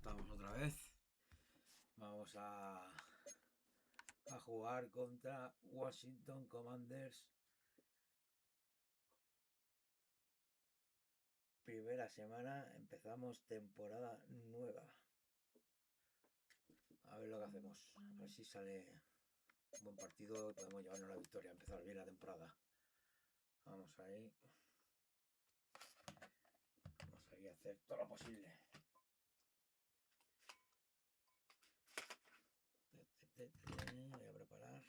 estamos otra vez. Vamos a jugar contra Washington Commanders. Primera semana, empezamos temporada nueva. A ver lo que hacemos. A ver si sale un buen partido y podemos llevarnos la victoria, empezar bien la temporada. Vamos ahí. Vamos ahí a hacer todo lo posible. Voy a preparar.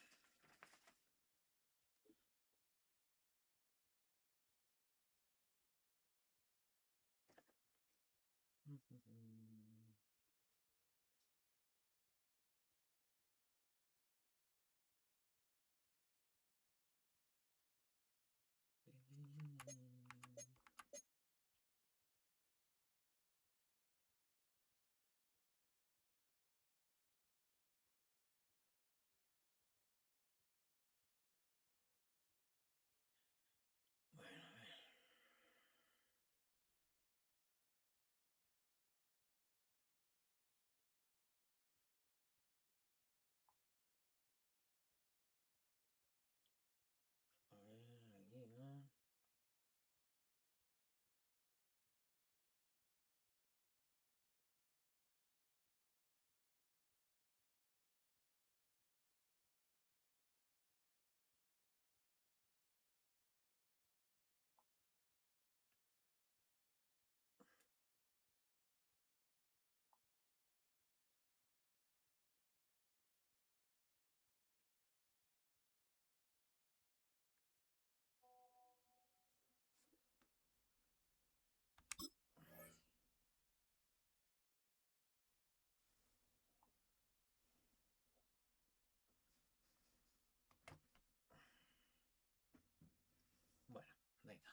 Bueno, venga.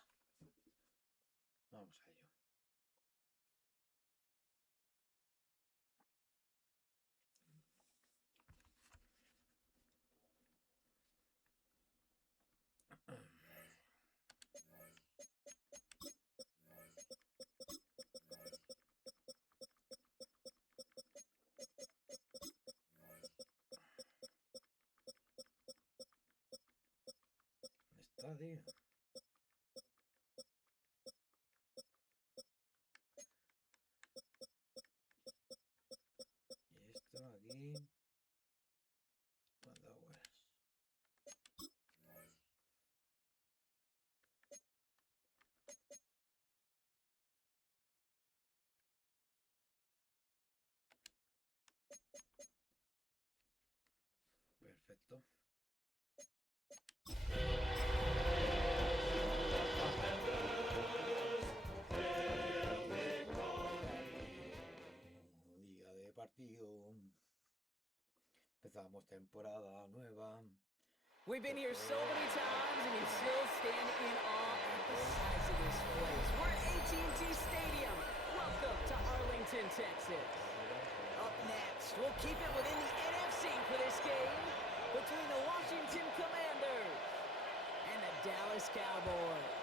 Vamos a ello. Está, tío. Y esto aquí. Cuando vuelas. Perfecto. Liga de partido. Empezamos temporada nueva. We've been here so many times and you still stand in awe at the size of this place. We're at AT&T Stadium. Welcome to Arlington, Texas. Up next, we'll keep it within the NFC for this game between the Washington Commanders and the Dallas Cowboys.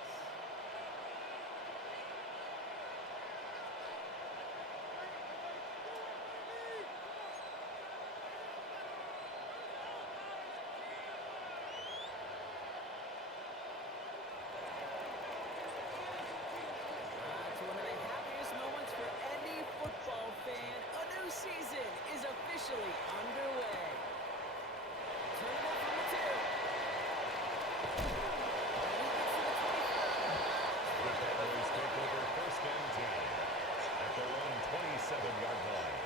Season is officially underway. Turnover from the 2. The Cowboys take over first and 10 at their own 27-yard line.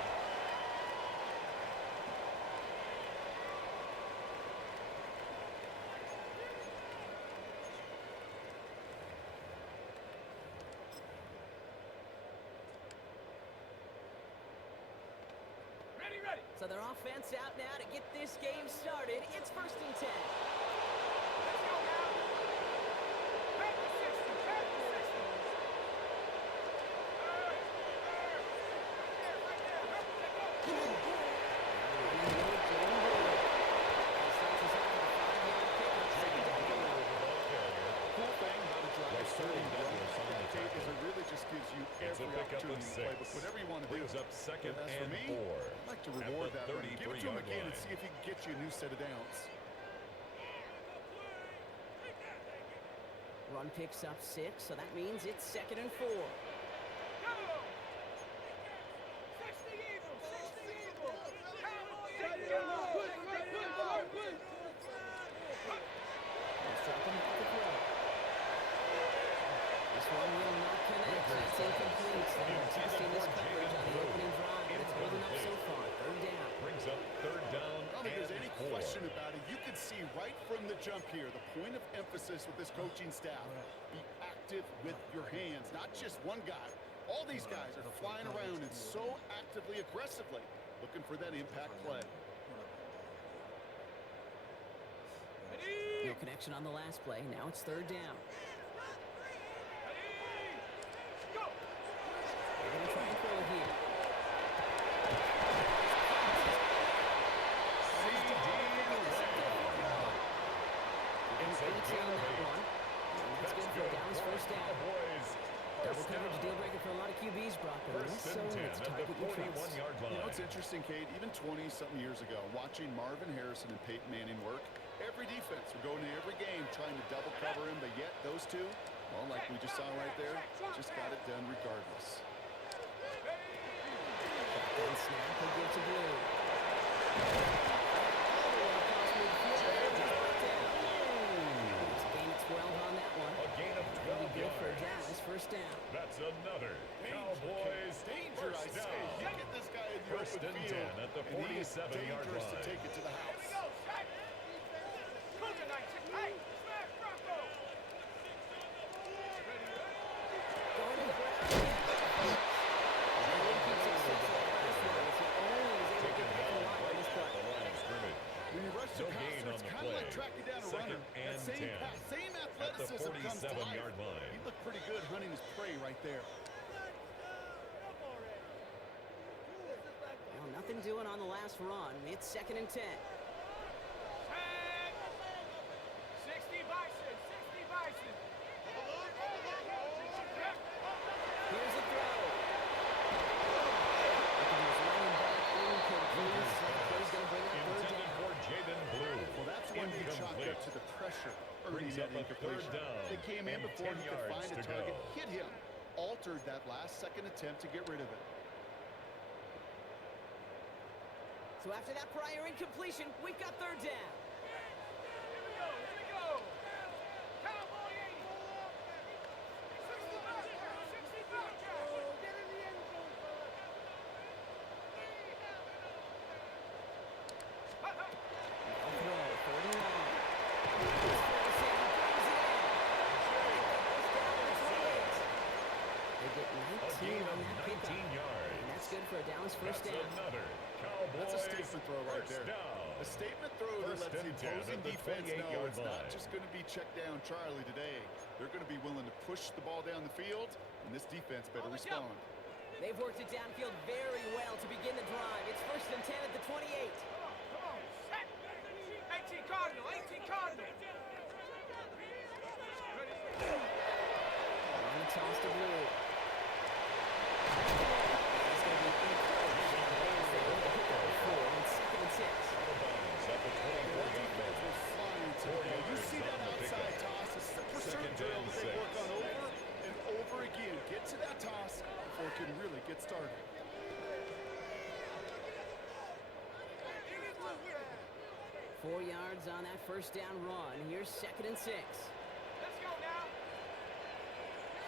So their offense out now to get this game started. It's first and 10. Let's go now. Back to 60. Back to 60. Right there. Let's go. Cool thing about a drive starting down the tape is it really just gives you every opportunity 6. playbook, whatever you want to do. Brings up second As for and me, 4. I'd like to at reward the that run. Give it to him 33-yard again and line. see if he can get you a new set of downs. Run picks up 6, so that means it's second and 4. Go! 60 Eagles! 60 Eagles! Cowboy Eagles! Let's drop him back to throw. This one will not connect. That's incomplete. They're testing this coverage on the opening drive, but it's holding up so far. Third down. Brings up third down I don't think there's and any 4. question about it. You can see right from the jump here, the point of emphasis with this coaching staff. Be active with your hands, not just one guy. All these guys are flying around and so actively, aggressively, looking for that impact play. No connection on the last play. Now it's third down. Go! They're going to try and throw it here. It's a Eighteen on that gain. one. And that's good for a Dallas first down. Cowboys. Double First coverage down. deal breaker for a lot of QBs, Brock, but First less so and when 10 it's at the target you trust. 41-yard You know, line. it's interesting, Kate, even 20-something years ago, watching Marvin Harrison and Peyton Manning work, every defense would go into every game trying to double cover him, but yet those two, well, like we just saw right there, just got it done regardless. Shotgun snap, he'll give to Blue. All the way across midfield, and he's brought down. It's a gain of 12 on that one. A gain of That'll 12 be good for yards. Dallas, first down. That's another Cowboys Danger, I first say. down. You get this guy in the First open and field, 10 at the and he is 47-yard dangerous to line. take it to the house. Go, set! Cougar 19. Hey, smash Bronco! Going to the ground. He keeps successful last one. He only is able to get back a lot on this play. The line of scrimmage. When you rush No the gain passer, on it's the kind of like play. tracking down a Second runner. and That same 10 pass, same at the athleticism comes to 47-yard life. line. He looked pretty good hunting his prey right there. Well, nothing doing on the last run. It's second and 10. 10! 60 Bison! 60 Bison! Here's the throw. He's running back incomplete. So the play's going to bring up third Intended down. for Jaden Blue. Well, that's when you chalk Incomplete. up to the pressure earning Brings that up a third incompletion. down They came in and before 10 he could find yards a to target, go. hit him, altered that last second attempt to get rid of it. So after that prior incompletion, we've got third down. Here we go! Here we go! Cowboy Eagles! 60 back! 60 back! Get in the end zone, They'll throw, third and long. It's Ferguson, he brings it in. First down at the 28. They get A 19 gain on of that pickup. 19 yards. And that's good for a Dallas first That's down. another Cowboys That's a statement throw right first there. down. A statement throw that First lets the and 10 opposing at the defense know 28-yard it's not line. just going to be check down Charlie today. They're going to be willing to push the ball down the field, and this defense better respond. They've worked it downfield very well to begin the drive. It's first and 10 at the 28. Come on! Set! 18 Cardinal! 18 Cardinal! Long toss to Blue. It's going to be incomplete. They hold the pick up at 4 and second and 6. Out of bounds at the 24-yard Defense line. was flying to the ball. You see that outside toss, a for certain drill that they work on over and over again. Get to that toss before it can really get started. 4 yards on that first down run. Here's second and 6. Let's go now!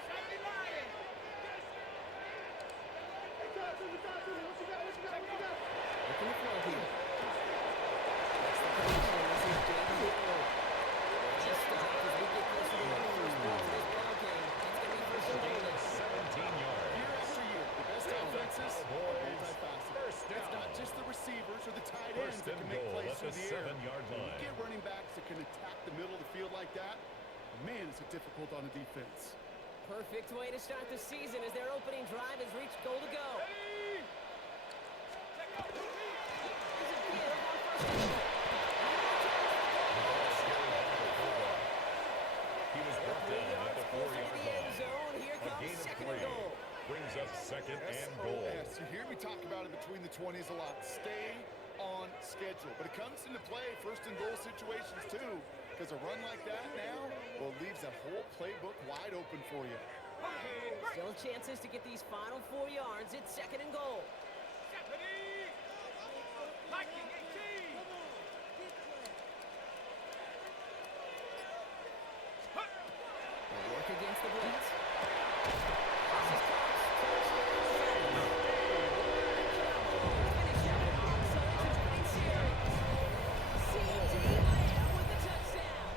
70 Lions! Looking to throw here. That's the connection. This is Jaden Hill. Just stop as we get closer to the first ball to this ball game. It's going to be first A and gain 10. of 17 yards. Year after year, the best offenses are multifaceted. First It's down. not just the receivers or the tight ends First that and can make goal plays at the through the air. 7-yard When you line. get running backs that can attack the middle of the field like that, man, is it difficult on a defense. Perfect way to start the season as their opening drive has reached goal to go. Here's a give on first down. He was brought 3 down at yards the closer to 4-yard the end line. zone. Here A gain comes of second 3 and goal. brings up second and the 20s a lot. Stay on schedule. But it comes into play first and goal situations too, because a run like that now, well, leaves that whole playbook wide open for you. Still chances to get these final 4 yards. It's second and goal. Deputy! Viking 18! They work against the blitz. This is close. Finish up an Oxford's opening series. C.D. Lamb with the touchdown.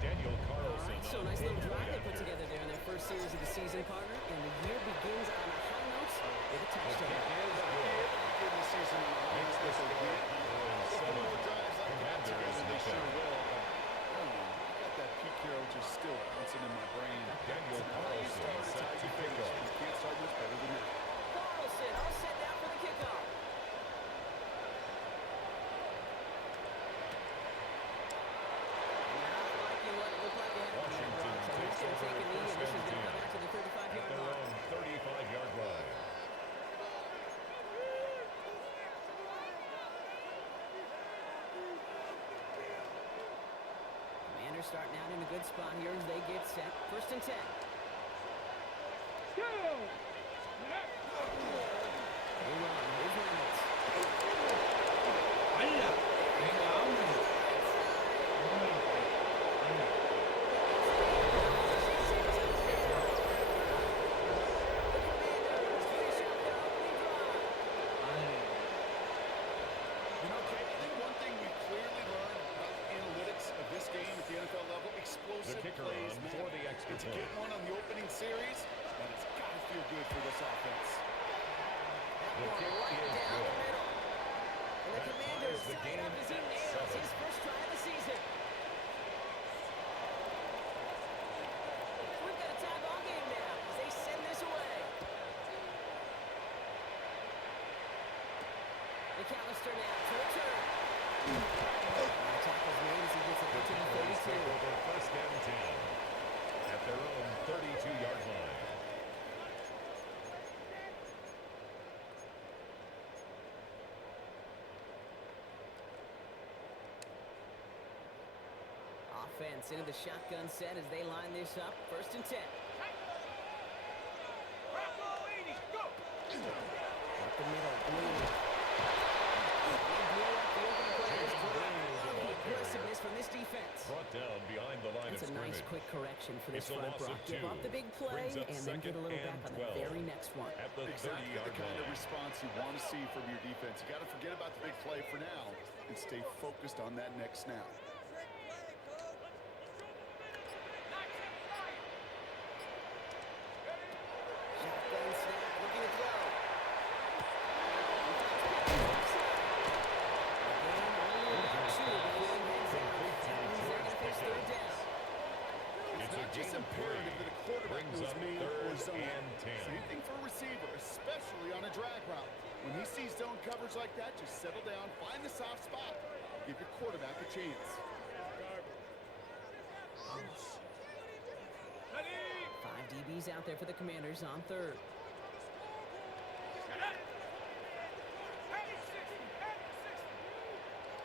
Daniel All Carlson. right, so on nice little the drive they reaction. put together there in their first series of the season, partner. And the year begins on a high note with a The touchdown. kick is good. Begin the season on the Makes highest the they score can. If 7. more drives like that Commanders together, they sure nothing. will. But I don't know. I got that Pete Carroll just still bouncing in my brain. Daniel It's how you Carlson start, it's set how to you kick finish. off. You can't start much better than that. Carlson all set down for the kickoff. Not liking what it looked like ahead of him there, Washington Brock. So he's takes going to take over a knee, and this is first going to and come back to the 35-yard At their line. own 35-yard line. Commanders starting out in a good spot here as they get set. First and 10. Go! They run. Here's Reynolds. Commanders finish up their opening drive. You know, Kate, I think one thing we clearly learned about the analytics of this game at the NFL level, explosive The kicker plays on matter. for the extra And to point. get one on the opening series, that has got to feel good for this offense. The One kick right is down the good. middle. And the That Commanders ties the tie it up game as he at nails 7. his first try of the season. We've got a tie ball game now as they send this away. McAllister now to return. And the tackle's made as he gets it out to the Cowboys 32. take over first and 10 at their own 32-yard line. Offense into the shotgun set as they line this up. First and 10. Bravo 80, go! Up the middle, Blue. They blow up the opening players. Love the aggressiveness from this defense. Brought down behind the line That's of a nice scrimmage. quick correction for this It's a front, loss Brock. of Give 2. up the big play Brings up and then get a little second back on and the 12 very next one. at the Exactly the 30-yard kind of line. response you want to see from your defense. You got to forget about the big play for now and stay focused on that next snap. Shotgun snap, looking to throw. Again, only about 2 before he heads out. That means they're going to fix third down. It's It's a not just gain of imperative 3. that a quarterback Brings knows up man or third zone. and 10. Same thing for a receiver, especially on a drag route. When he sees zone coverage like that, just settle down, find the soft spot, give your quarterback a chance. Ready! 5 DBs out there for the Commanders on third. Heavy 60, heavy 60.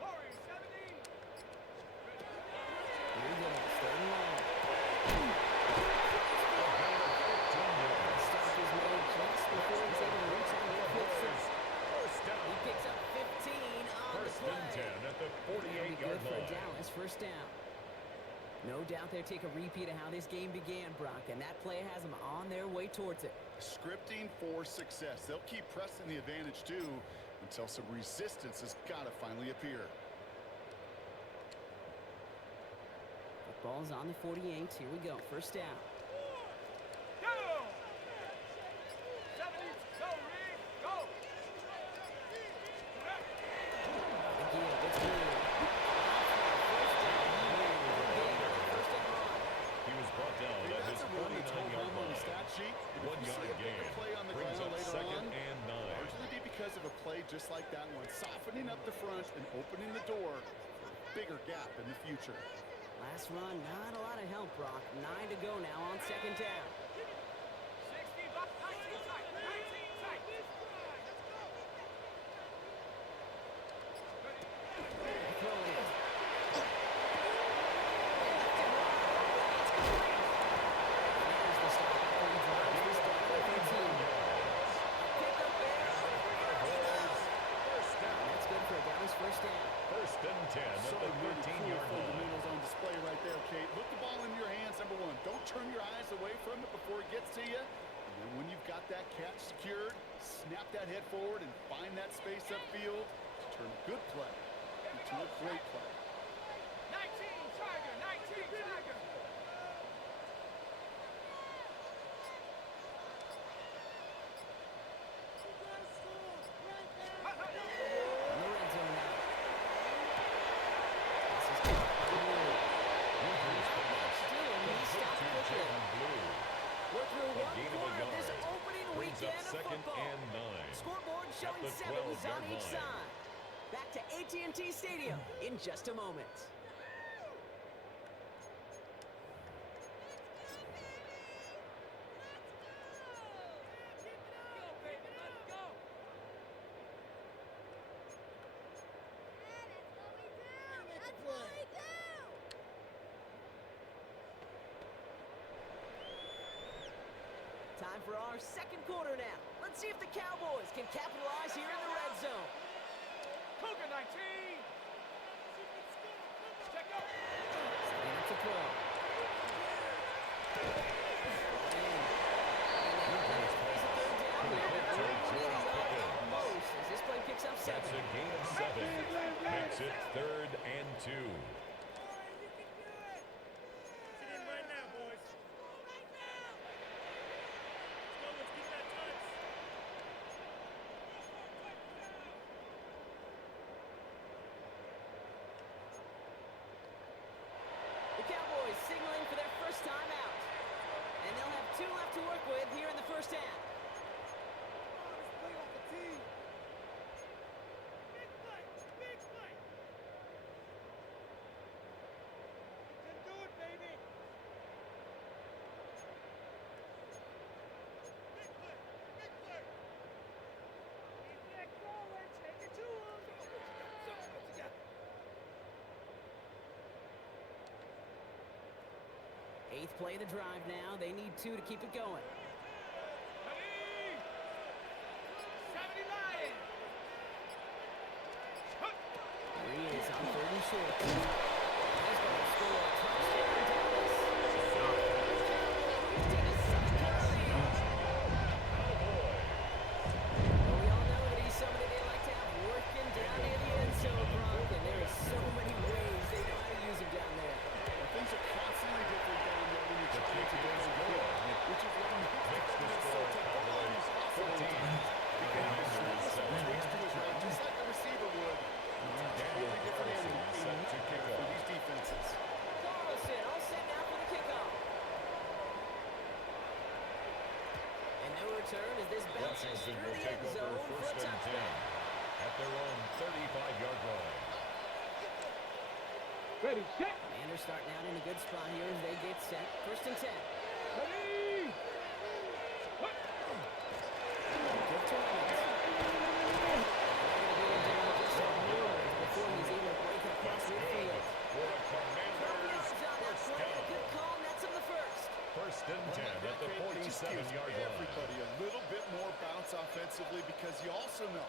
Warriors 70. Here he goes, third and long. Stop is made just before he's able to reach on the midfield strip. First down. He picks up 15 on First the and play. 10 at the That'll be 48-yard good for line. Dallas, first down. No doubt they'll take a repeat of how this game began, Brock, and that play has them on their way towards it. Scripting for success. They'll keep pressing the advantage too until some resistance has got to finally appear. Football's on the 48. Here we go, first down. Go! 70, go, Reed, go! The give, it's Blue. First down, first and long. He was brought down Maybe at his that's a run that's home 49-yard on the line. stat sheet. And if you see 1-yard a bigger gain. play on the Brings ground up later second on, and 9. largely be because of a play just like that one, softening up the front and opening the door for a bigger gap in the future. Last run, not a lot of help, Brock. 9 to go now on second down. 60, 19 tight, 19 tight. Throwing it. There's the stop after he drives this down to 13. Pick up there. And that's good for a Dallas first down. First and 10 at So the many cool 13-yard line. fundamentals on display right there, Kate. Look the ball in your hands, number one. Don't turn your eyes away from it before it gets to you. And then when you've got that catch secured, snap that head forward and find that space upfield to turn a good play into a great play. 19 Tiger, 19 Tiger. In the red zone now. This is good. Not much doing. He stopped quickly. We're through one gain of a quarter of this yard. opening Brings up weekend of second football. and 9. Scoreboard showing the 7s on 12-yard each line. side. Back to AT&T Stadium in just a moment. Time for our second quarter now. Let's see if the Cowboys can capitalize here in the red zone. Cougar 19. Check up. Setting up to throw. As this play picks up 7. That's a gain of 7. Makes it 3rd and 2. Sit in right now, boys. Let's go, let's get that touch. The Cowboys signaling for their first time out. And they'll have 2 left to work with here in the first half. Let's play off the team. Big play, big play. You can do it, baby. Big play, big play. Keep that going, take it to him. What you got? 8th play of the drive now. They need 2 to keep it going. Ready? 70 Lions. Huh. There he is on 3rd and short. He's going to score a touchdown, Dallas. Take a 7-point lead. Well, we all know that he's somebody they like to have working down near the end zone, Brock, and there are so many ways they know how to use him down there. Well, things are constantly different down there when you're trying to get them going, which is why Makes the score Cowboys 14. you can have a switch to his right, just like a receiver would. It's a totally different animal Set to kick for off. these defenses. Carlson all set now for the kickoff. And no return as this bounces Washington through will the take end over zone for a first and 10 touchdown. at their own 35-yard line. Ready, check. Commanders starting out in a good spot here as they get set. First and 10. Ready. What? Good to Owens. They're going to get him down just a moment before he's able to break across midfield. For the Commanders, Yards on that first play. down. Good call, nets him the first. First and 10 at the It just gives 47-yard line. everybody a little bit more bounce offensively because you also know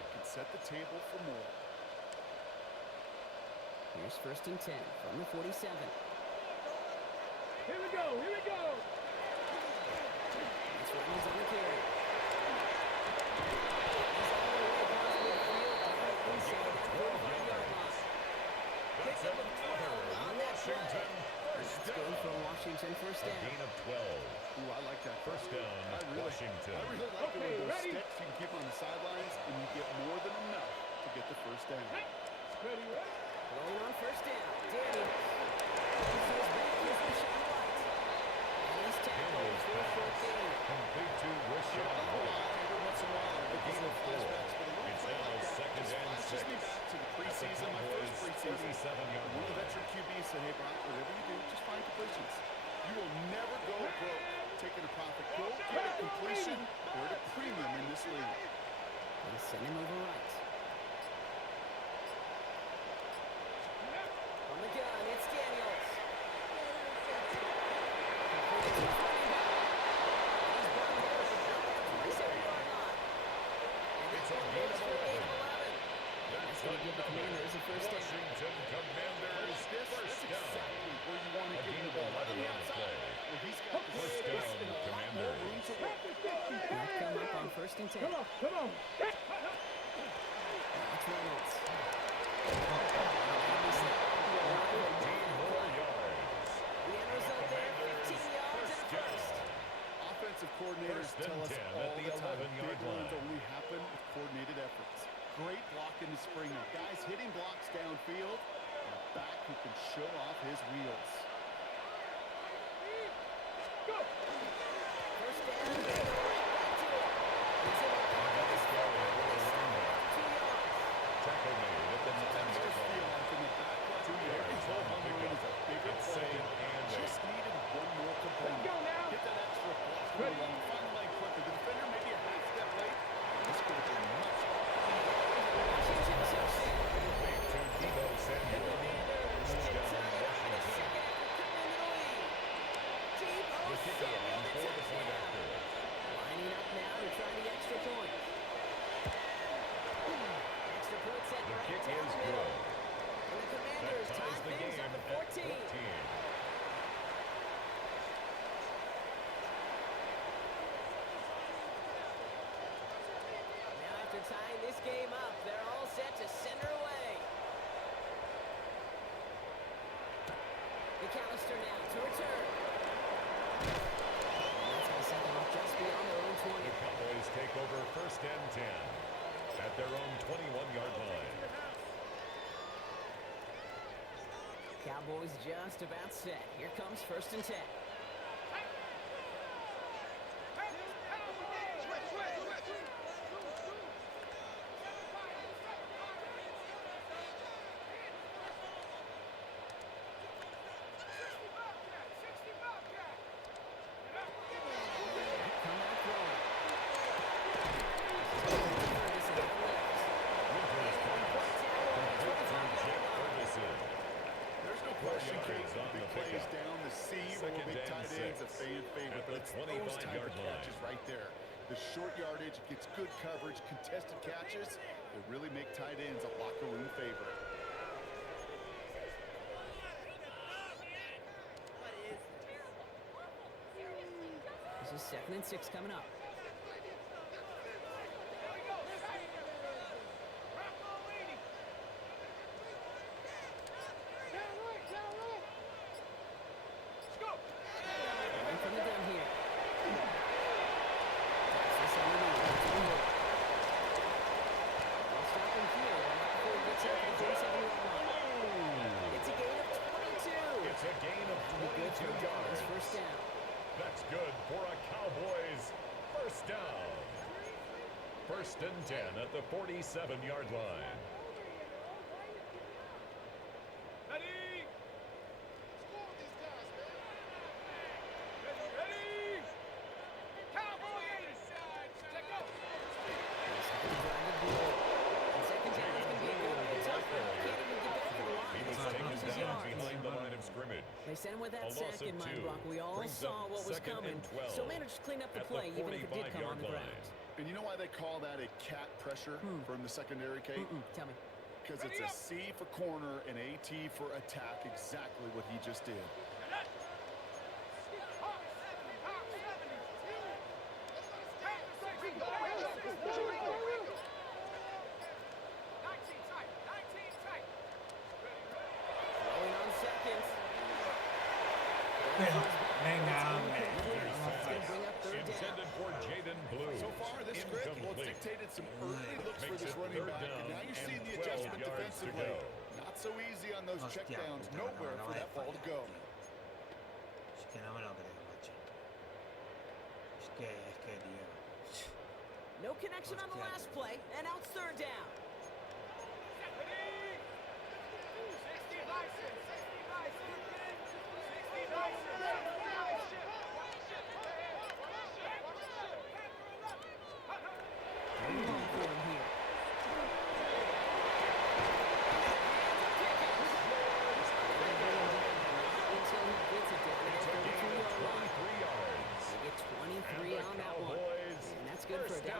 it can set the table for more. Here's first and 10 from the 47. Here we go, here we go. That's Reynolds on the carry. He's all the way across midfield, down inside that 45-yard line. That's Pick up a 12 another on that play. Washington first Let's go down. for Washington first A down. gain of 12. Ooh, I like that. First down, I really Washington. like it Okay, with those ready? sticks. You can keep on the sidelines, and you get more than enough to get the first down. Ready, ready. Throwing on first down. Daniels. He's to his back. Here's Rashawn White. And he's tackled for a short gain. Complete to Rashawn White. Every once in a while, I A get gain these of 4. little flashbacks, but a little It's play now like that second just and flashes 6. me back to the At the preseason, my Cowboys' first preseason. 37-yard One of the line. veteran QBs said, hey, Brock, we're will never go broke. Taking a profit goal, get a completion, or a premium in this league. They send him over right. On the gun, it's Daniels. Completes his running back. He's brought down at the 27-yard line. And It's that a one gain goes of for a gain 11. of 11. That's going to give the Commanders a first down. Washington Commanders This first is down. exactly where you want to A get gain the of ball. 11 On the on the outside, play. where he's got the First space down, and a lot more Commanders. room to work. They'll come up on first and 10. Come on. That's Reynolds. 15 more yards. The end result there, 15 yards and a first. Offensive coordinators First and tell us 10 at all the the time 11-yard big runs line. only happen with coordinated efforts. Great blocking to Springer. Guys hitting blocks downfield. And a back who can show off his wheels. First down, they go right back to it. He's able to pocket this foot. They stop it off 2 yards. Tackle made at the Sometimes I 9-yard just feel line. like in the back line, 2 yards every on the 12 pickup. is a bigger It's play. second and Just needed one more component. Let's go now. Get that extra block along. Find the lane quicker. The defender maybe a half step late. This could have been much. Washington takes it. Made to Debo Samuel. Commanders First get down, tied up in the Washington. second after coming into the lead. Debo The kicker Samuel, on the for the point touchdown. after. Lining up now to try the extra point. Extra point set The right kick down is the middle. good. And the That Commanders ties tie the things game up at at 14. 14. Now after tying this game up, they're all set to send her away. McAllister now to return. And that's going to send them up just beyond their own 20. The Cowboys take over first and 10 at their own 21-yard line. Cowboys just about set. Here comes first and 10. Come out throwing. Ferguson on the left. Winters pass. Complete to Jeff Ferguson. There's no 4 question, yards Kate. on Big the plays pickup. down the seam or Second big and tight ends, a 6 fan favorite. at the But it's those type 25-yard of line. catches right there. The short yardage gets good coverage, contested catches. They really make tight ends a locker room favorite. This is 2nd and 6 coming up. Going from the gun here. That's this on the lead. It's over. They'll stop him here right before he gets up to the 27-yard line. It's a gain of 22. It's a gain of Be good 22 for the Cowboys. yards. First down. That's good for a Cowboys first down. First and 10 at the 47-yard line. Ready? Ready? Cowboy 80. Check go. They start to drive it blue. And second down is going to be a good bit tougher. Can't even get back to the line. He was It's taken loses down yards. behind the line of scrimmage. They sent him with that A loss sack of in mind, 2 Brock. We all brings saw up what was second coming. and 12 So managed to clean up the at play, even if it did come on the 45-yard ground. line. And you know why they call that a cat pressure from the secondary, Kate? Tell me. Because it's a C for corner and a T for attack, exactly what he just did. Throwing on seconds. Venga, hombre. It's going to bring up third down. Intended for Jaden Blue. So far, this script, well, it's Incomplete. dictated some early looks for Makes this it running third back, and down now you're seeing and the 12 adjustment yards to defensively. go. Not so easy on those Hostia, checkdowns. puta, Nowhere no for that ball to go. Es que no me lo creo, macho. Tío. No connection on the Hostia, last tío. play, and now it's third down.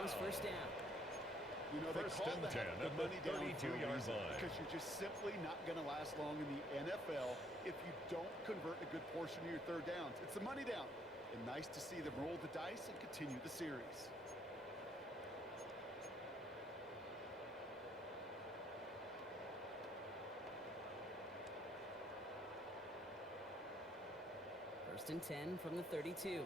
brings first down. You know, they First call and that 10 the at the money down for a 32-yard reason, line. because you're just simply not going to last long in the NFL if you don't convert a good portion of your third downs. It's the money down. And nice to see them roll the dice and continue the series. First and 10 from the 32.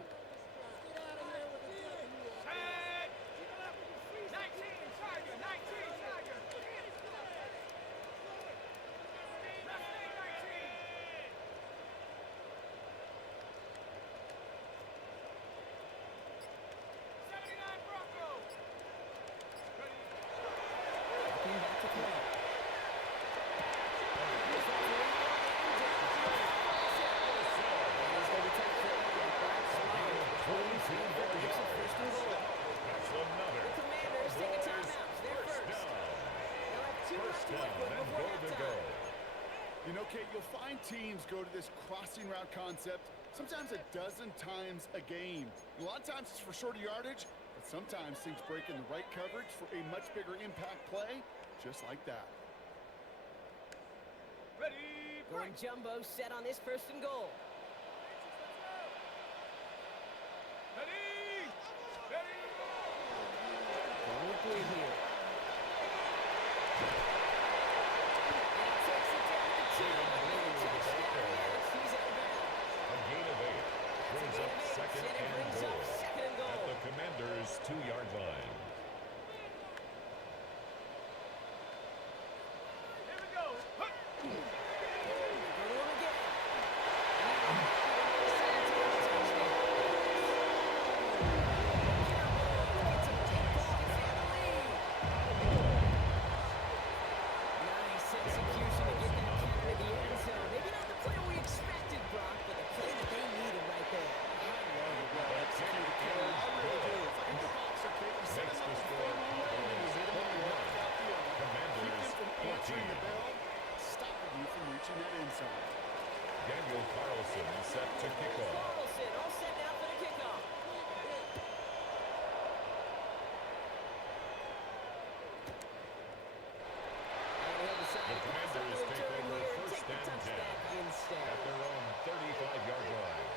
You know, Kate, you'll find teams go to this crossing route concept sometimes a dozen times a game. A lot of times it's for shorter yardage, but sometimes things break in the right coverage for a much bigger impact play, just like that. Ready, Going jumbo set on this first and goal. ready, ready. Going three here. A gain of 8 brings up second and goal at the Commanders' 2-yard line. Here we go. Huh. Nice execution to get that counter to the end zone. Maybe not the play we expected, Brock, but the play that they needed right there. Makes the score Cowboys 41. Commanders 14. Stopping you from reaching that end zone. Daniel Carlson set to kick off. Carlson all set now for the kickoff. The Commanders take over first and 10 at their own 35-yard line.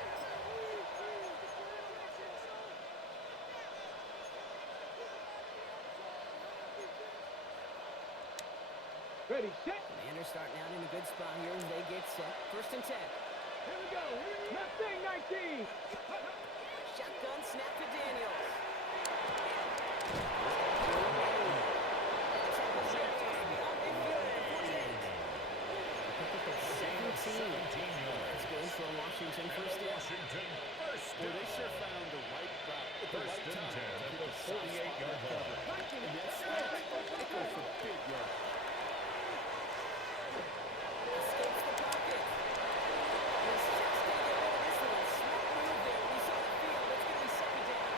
Ready, set. Commanders starting out in a good spot here as they get set. First and 10. Here we go. Left thing, 19. Shotgun snap to Daniels. That's good for Washington first down. Washington first Well, they down. sure found the right route at the First right and time 10 to at get the the soft 48-yard spot line. covered. And that snap, it goes for big yards. Escapes the pocket. He's just going to get rid of this little smart move there. We saw the field. It's going to be second down.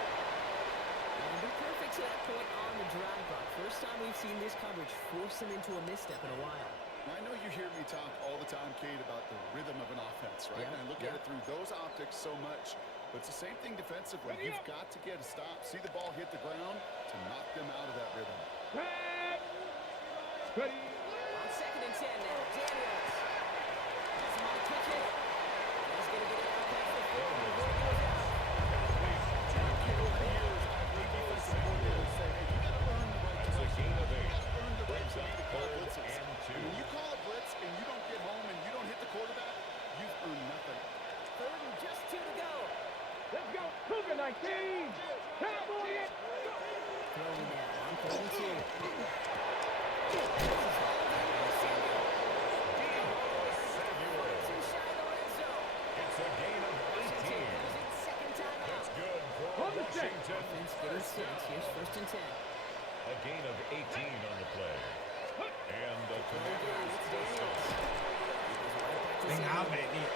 And be perfect to that point on the drive, Brock. First time we've seen this coverage force him into a misstep in a while. I know you hear me talk all the time, Kate, about the rhythm of an offense, right? Yeah, And I look at it through those optics so much, but it's the same thing defensively. Ready You've up. got to get a stop, see the ball hit the ground to knock them out of that rhythm. Set. Ready. On second and 10 now, Daniels. Has him on a quick hit. He's going to get it out past the 40 before he goes out. Over the years, I've heard defensive coordinators say, hey, you got to earn the right to It's a gain of 8. earn the right Brings to up me to call third blitzes. and 2. When you call a blitz and you don't get home and you don't hit the quarterback, you've earned nothing. Third and just 2 to go. Let's go. Cougar 19. Cowboy it. Throwing now on 3 and 2. It's a gain of 18. That's good for On the set. Washington. Offense getting six. Here's first and 10. A gain of 18 on the play. And the Commanders first down. Venga, hombre, tío.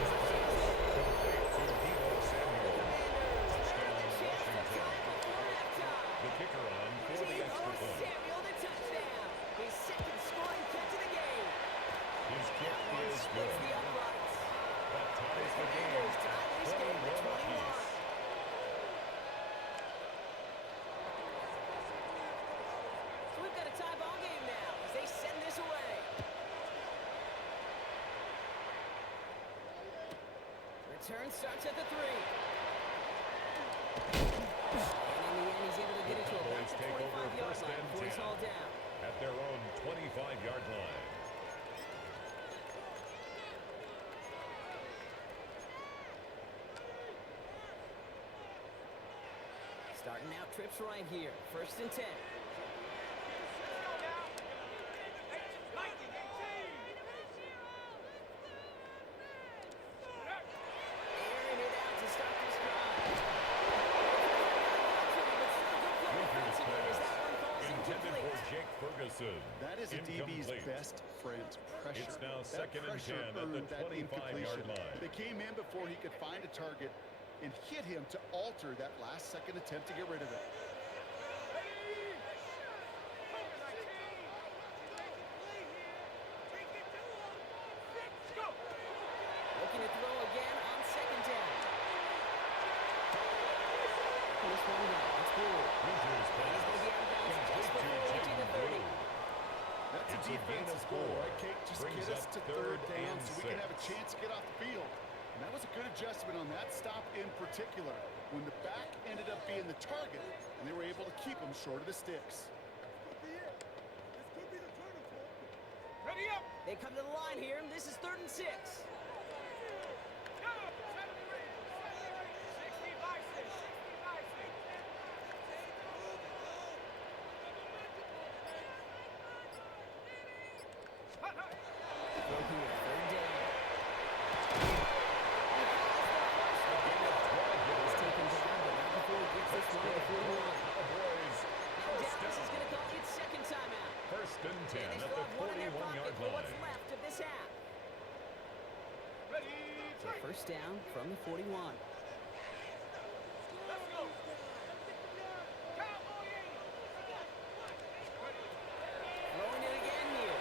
Complete to Deebo Samuel. Touchdown, Washington. The kicker on for the extra point. Samuel the touchdown. His second scoring catch of the game. His kick is Splits good. the uprights. That ties the game Commanders tie this at game to 21 21. apiece. tie ball game now as they send this away. Return starts at the 3. And in the end, he's able to get it to about Cowboys the take over 25-yard first line and before he's 10 hauled down. at their own 25-yard line. Starting out trips right here. First and 10. Airing it out to start this drive. But still good play offensively as that one falls Intended incomplete. for Jake Ferguson. That is a DB's Incomplete. best friend, pressure. It's now That second and pressure 10 at the earned that 25-yard incompletion. line. They came in before he could find a target and hit him to alter that last-second attempt to get rid of it. Looking to throw again on second down. This one down. It's Brewer. Hoosiers And he's going to be out of bounds just before reaching the 30. That's It's a a gain defensive of goal, 4. right, Kate? Just Brings get us up to third third down and so we can have a 6. chance to get off the field. And that was a good adjustment on that stop in particular, when the back ended up being the target, and they were able to keep him short of the sticks. Ready up! They come to the line here, and this is 3rd and 6. Go! 60 by 6. 60 by 6. Hut, hut. Throw here, 3rd down. He's taken down, but not before he gets this one to the 41. Cowboys. Now Dallas is going to call its second timeout. First and 10 And they at still the have one in their pocket 41-yard for what's line. left of this half. Ready, So first down from the 41. let's go! Cowboy 80! Throwing it again here.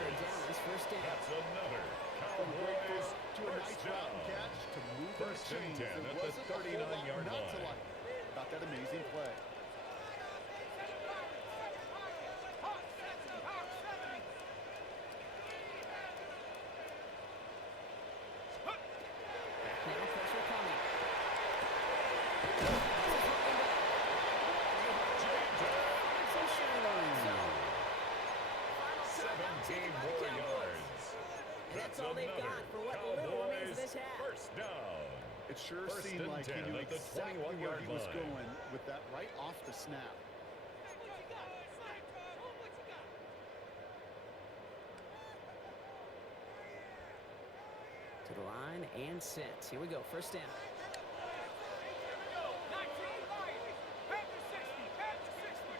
That's another. Cowboys To a nice first route and down. catch to move the First and chains. 10 There at the wasn't a whole lot 39-yard not to line. like about that amazing play. Hawk 70! Hawk 70! Now pressure coming. Some shadow. So, final timeout 17 taken by the more Cowboys. yards. That's all they've another. got for what little remains of this half. First down. It sure First seemed and like he 10 knew at the exactly where 21-yard he was line. going with that right off the snap. To the line and set. Here we go. First down. 19 Lions! Back to 60! Back to 60!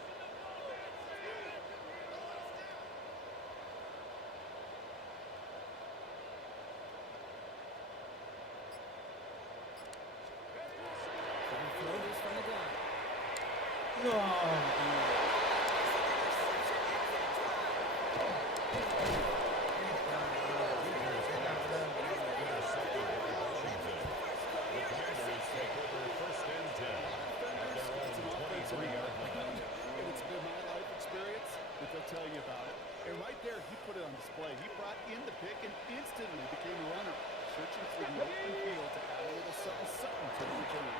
Trying to throw this from the gun. The Commanders take over first and 10 at their own 23-yard line. And it's been my life experience that they'll tell you about it. And right there, he put it on display. He brought in the pick and instantly became a runner, searching for the open field to add a little something to the return.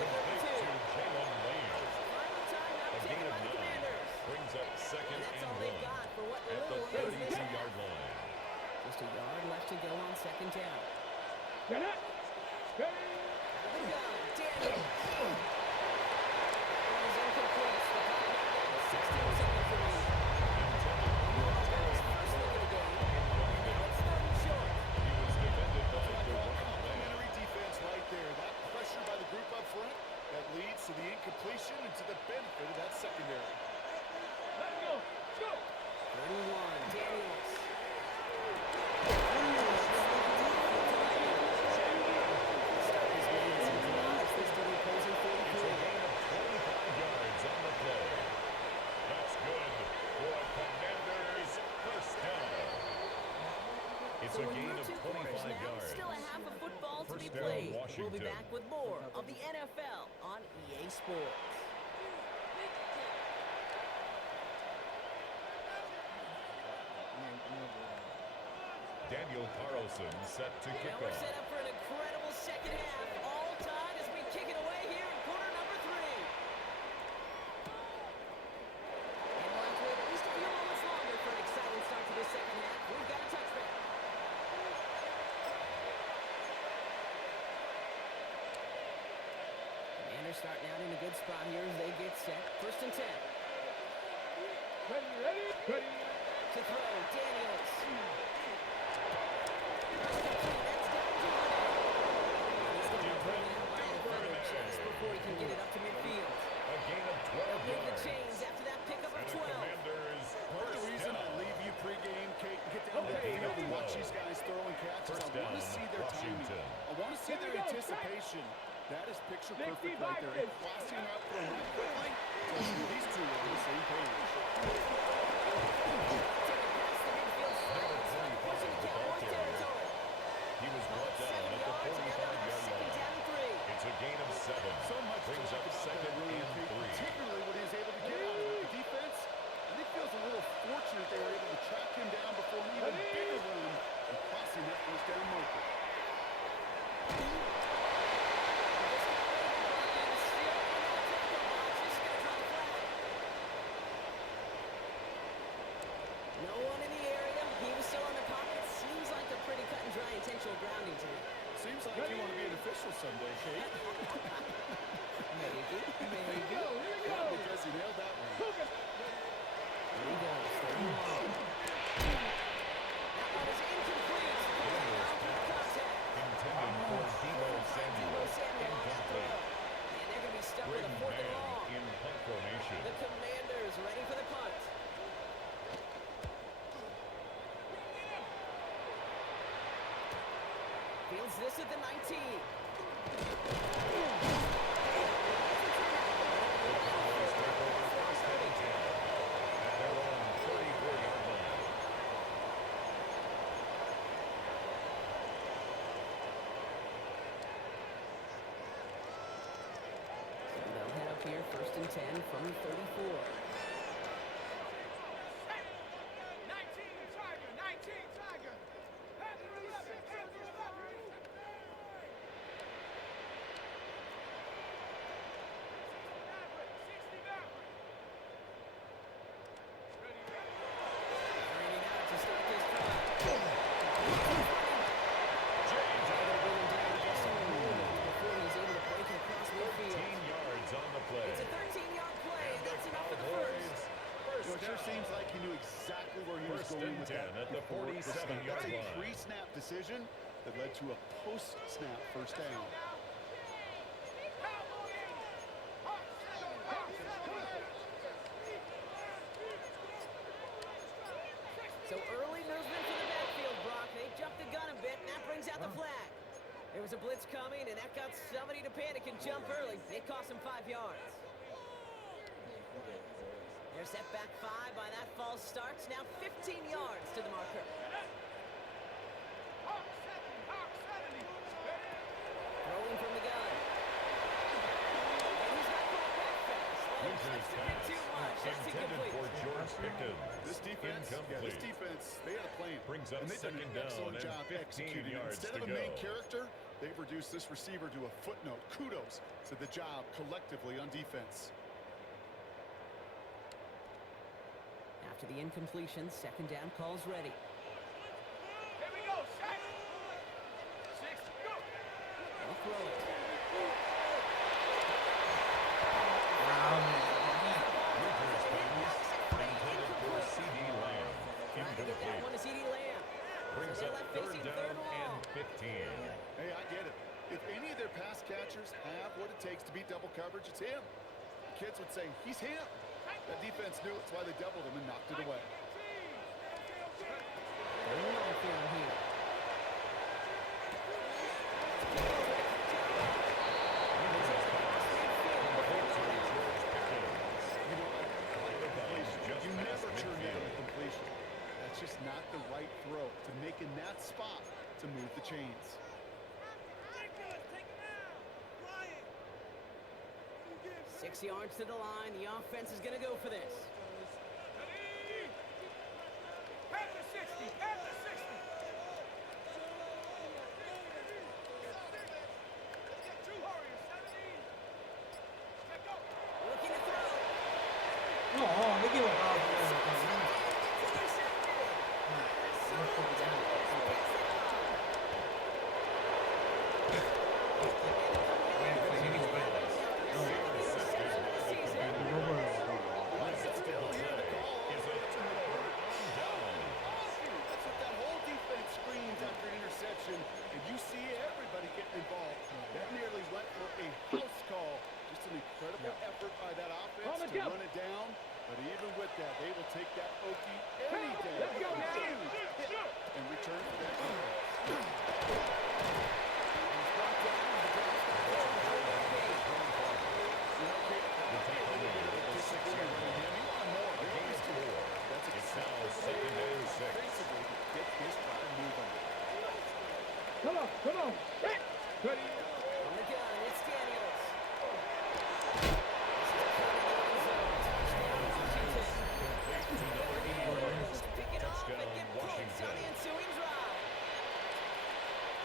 Complete to Jalen Lane. Final timeout A gain taken of by the 9 Commanders. brings up second And that's and all they've 1 got for what at the little remains of this half. 32-yard line. Just a yard left to go on second down. Get it! Ready! Out of the gun, Daniels. That one is incomplete. So the clock now down to 16 seconds remaining. Well, that was the first look of the game. And now it's 3rd and short. He was defended by Like the all running back. complimentary defense right there. That pressure by the group up front, that leads to the incompletion and to the benefit of that secondary. Let's go! Let's go! 31, Daniels. Stop his man as he drives this to the opposing It's a 43. gain of 25 yards on It's So a we're gain through of 2 quarters 25 now. yards. Still a half of football to be First down, played. We'll be Washington. back with more of the NFL on EA Sports. Daniel Carlson set to kick Now we're set off. up for an incredible second half. All tied as we kick it away here in quarter number 3. And we'll have to wait at least a few moments longer for an exciting start to this second half. We've got a touchback. Commanders starting out in a good spot here as they get set. First and 10. Ready? To throw, Daniels. Just before he can get it up to midfield. A gain of 12 Move the yards. chains after that pickup of And the 12. Commanders Part of the first reason I down. leave you pregame, Kate, and get down to the field and watch these guys throw and catch is First I want to down, see their timing. Washington. I want to see their anticipation. That is picture perfect right there. And crossing up from right quickly. These two are on the same page. He was brought down at the 45-yard line. It's a gain of 7. So much Brings talk up about second that run, and Kate, 3. particularly what he was able to get out of it. The defense, I think, feels a little fortunate they were able to track him down before an even bigger run and crossing that first down marker. No one in the area. He was still in the pocket. Seems like a pretty cut and dry intentional grounding to me. Seems like you want to be an official someday, Kate. Maybe. Well, because he nailed that one. Here he goes. Third and long. That one is incomplete. After the contact. Intended for Debo Samuel. Samuel on that throw. Incomplete. And they're going to be stuck with Bring a 4th and man long. in punt formation. The Commanders ready for the punt. Fields this at the 19. Cowboys take over first and 10 at their own 34-yard line. So they'll head up here first and 10 from the 34. 19 Tiger. Panther 11, Panther 11. 60 Maverick. Ready. Bringing out to start this drive. They're gonna bring him down just a moment before he's able to break it across midfield. 13 yards on the play. It's a 13-yard play, and that's enough for the Cowboys first. Well, it sure first seems down. like he knew exactly where he was First going and with 10 that at the before the snap. 47-yard That's a line. pre-snap decision that led to a post-snap first down. Cowboy 80. Hawk 7. So early movement for the backfield, Brock. They jumped the gun a bit, and that brings out the flag. There was a blitz coming, and that got somebody to panic and jump early. It cost him 5 yards. They're set back 5 by that false start. Now 15 yards to the marker. Hawk 70. Throwing from the gun. And he's not going back fast. Let him Winter's touch the bit pass too much. That's intended for incomplete. George Pickens. This defense, Incomplete. they had a plan. Brings up and they've done second an down excellent and job 15 executing. yards Instead to of a main go. character, they've reduced this receiver to a footnote. Kudos to the job collectively on defense. After the incompletion, second down calls ready. Here we go. Set. 6. Go. They'll throw it. Winter's pass intended for C.D. Lamb. Trying to get that one Incomplete. to C.D. Lamb. Brings So they up left third facing down third and and long. 15. Hey, I get it. If any of their pass catchers have what it takes to beat double coverage, it's him. The kids would say, he's him. That defense knew it's why they doubled him and knocked it away. Third and long for him here. You know, I like the completion. Just You past never turn down midfield. a completion. That's just not the right throw to make in that spot to move the chains. 6 yards to the line. The offense is going to go for this. At the 60, at the 60. Two Warriors, 17. Get go. Looking to throw. No, mi he equivocado. That's what that whole defense screams after an interception, and you see everybody getting involved. That nearly went for a house call. Just an incredible effort by that offense to run it down. But even with that, they will take that Okie any day. Let's go now. And return for that defense. Come on, come on. Ready. On the gun, it's Daniels. Pick it off and get points on the ensuing drive.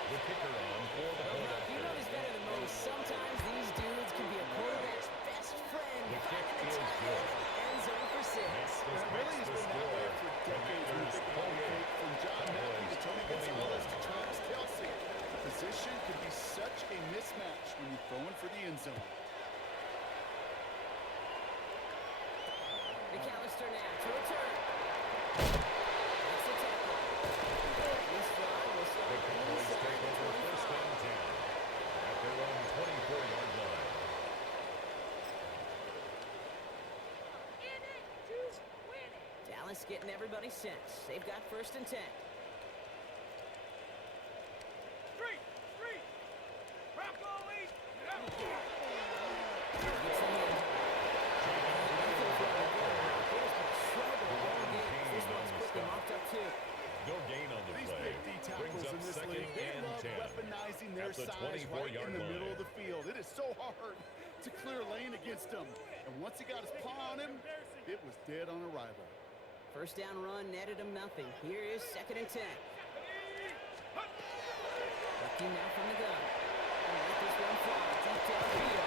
The kicker on for the Now, you know this better than most. Sometimes these dudes can be a quarterback's best friend. The kick Finding the is tight good. end, end zone for 6. It really has been that way for decades when you think about it. From John Matthew to Tony Gonzalez to Travis Kelce. The position can be such a mismatch when you're throwing for the end zone. McAllister now to return. That's the tackle. This drive will start The Cowboys inside take the over 25. first and 10 at their own 24-yard line. Dallas getting everybody set. They've got first and 10. Street, street. Bronco lead. Gets the hand. This one's quickly mocked up too. No gain on the These play. big D tackles Brings up in this second league, they and love 10 weaponizing their at the size right 24-yard in the middle line. of the field. It is so hard to clear lane against them. And once he got his paw on him, it was dead on arrival. First down run netted him nothing. Here is second and 10. Looking now from the gun. And let this one fly deep downfield.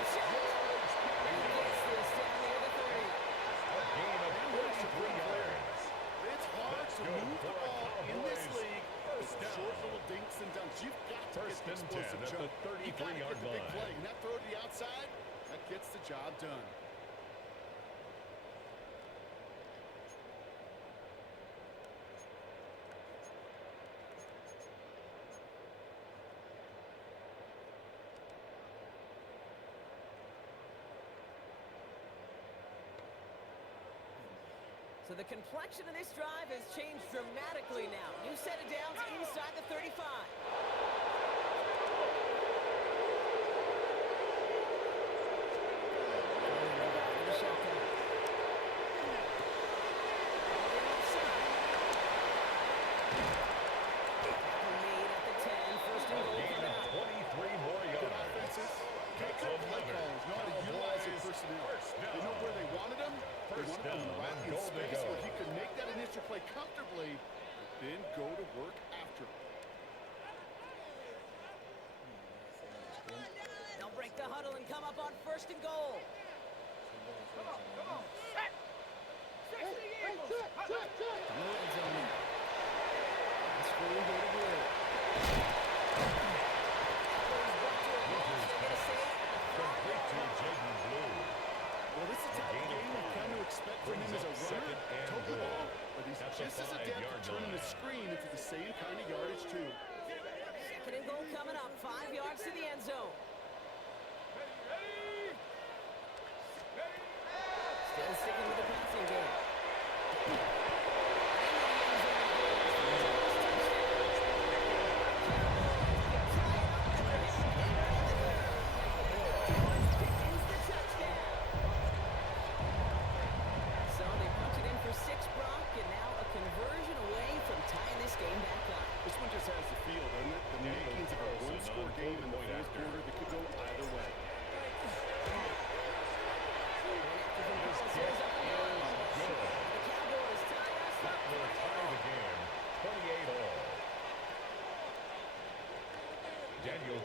And he gets this down near the 30. A gain of 43 yards. It's hard to good move the for a ball in this Cowboys league first with down. short little dinks and dunks. You've got to First get the and 10 explosive at the jump. You got to 33-yard get the big line. play. And that throw to the outside, that gets the job done. So the complexion of this drive has changed dramatically now. New set of downs inside the 35. The shotgun. Made at the 10. First and goal Gain coming of up. 23 more Good yards. offenses. That's Good play 11. callers know how to utilize their personnel. First down. They know where they wanted them. They First wanted them in the down right and in goal to space go. where he could make that initial play comfortably, but then go to work after. They'll break the huddle and come up on first and goal. Set. 60 Eagles. The red zone now. That's where we go to blue. Complete to Jaden Blue. Well, this is the type of Gain of game we've come to 5. expect from Brings him as a up runner. second and Took the goal. ball, but he's At the just as adept 5-yard at turning the line. screen into the same kind of yardage, too. Second and goal coming up. 5 yards to the end zone. Ready. Still sticking with the passing game. So they punch it in for 6, Brock, and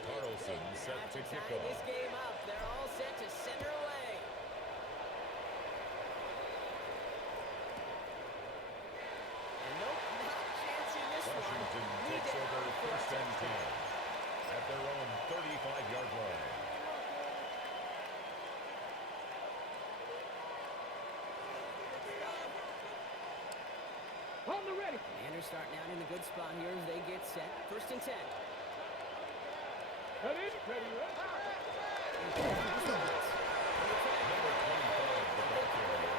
Carlson set to To kick tie this off. game up, they're all set to send her away. And nope, not chancing this one. Washington Need takes to over out for a 1st and 10 touchdown. at their own 35-yard line. On the ready. Commanders starting out in a good spot here as they get set. 1st and 10. Ready, ready, ready. Number 25, the ball carrier.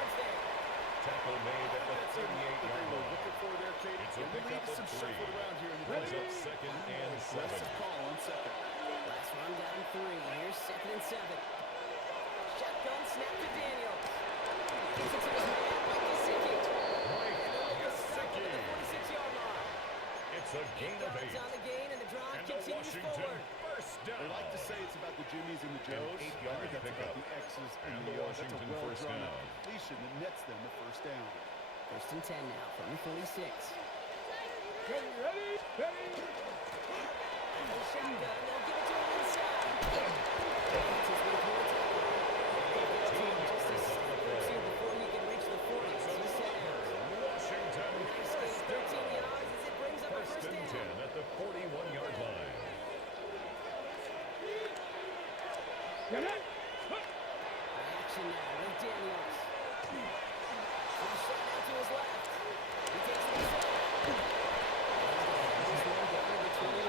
Tackle made at the That they 38-yard were line. looking for there, Katie. It's a And pickup leaves of some 3. shuffled around here in the Brings up defense. 2nd and 7. Aggressive call on second. Last run got him 3. Here's 2nd and 7. Shotgun snap to Daniels. Gets it to his man, Mike Gesicki. Mike And they'll make a stop at the Gesicki. 46-yard line. It's a gain of 8. Yards on the gain, and the drive And the continues Washington forward. first down. They like to say it's about the Jimmies and the Joes. 8-yard I think that's pickup. about the X's and And the the O's. That's a Washington first well-drawn down. completion that nets them the first down. 1st and 10 now from the 46. Ready, ready, ready. And the shotgun, they'll give it to him inside. That's his way through the tackle. Just a step or two before he can reach the 40. So he's set out. Washington Nice first gain, 13 down. yards as it brings up a 1st first and down. 10 at the 41-yard line. Get it. Action now with Daniels. Flash shot out to his left. He takes it himself. This one down to the 28.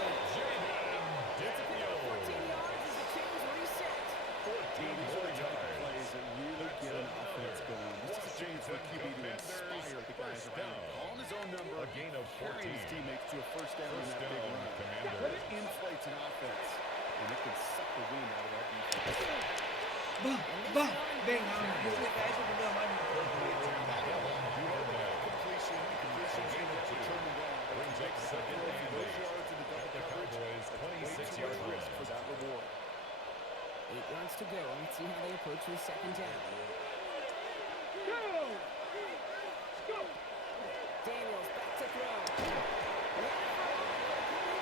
Gets a pickup of 14 yards as the chains reset. 14 These more are the type of yards. plays that really get an offense going. This is a chance for QB to Commanders inspire the guys first around. down. Calling his own number, A gain of carrying his 14. teammates to a first down in First that big down, run. Commanders. It inflates an offense, and it can suck the wind out of that defense. Bah, bah. Venga, vamos. Yo le cae eso que no más. Completion, A gain of 2. determined wrong. Brings up 2nd and Those 8 yards in the double at the coverage, Cowboys' that's way too 26-yard much risk for line. that reward. 8 yards to go. Let's see how they approach this 2nd down. Go. Go. Daniels back to throw.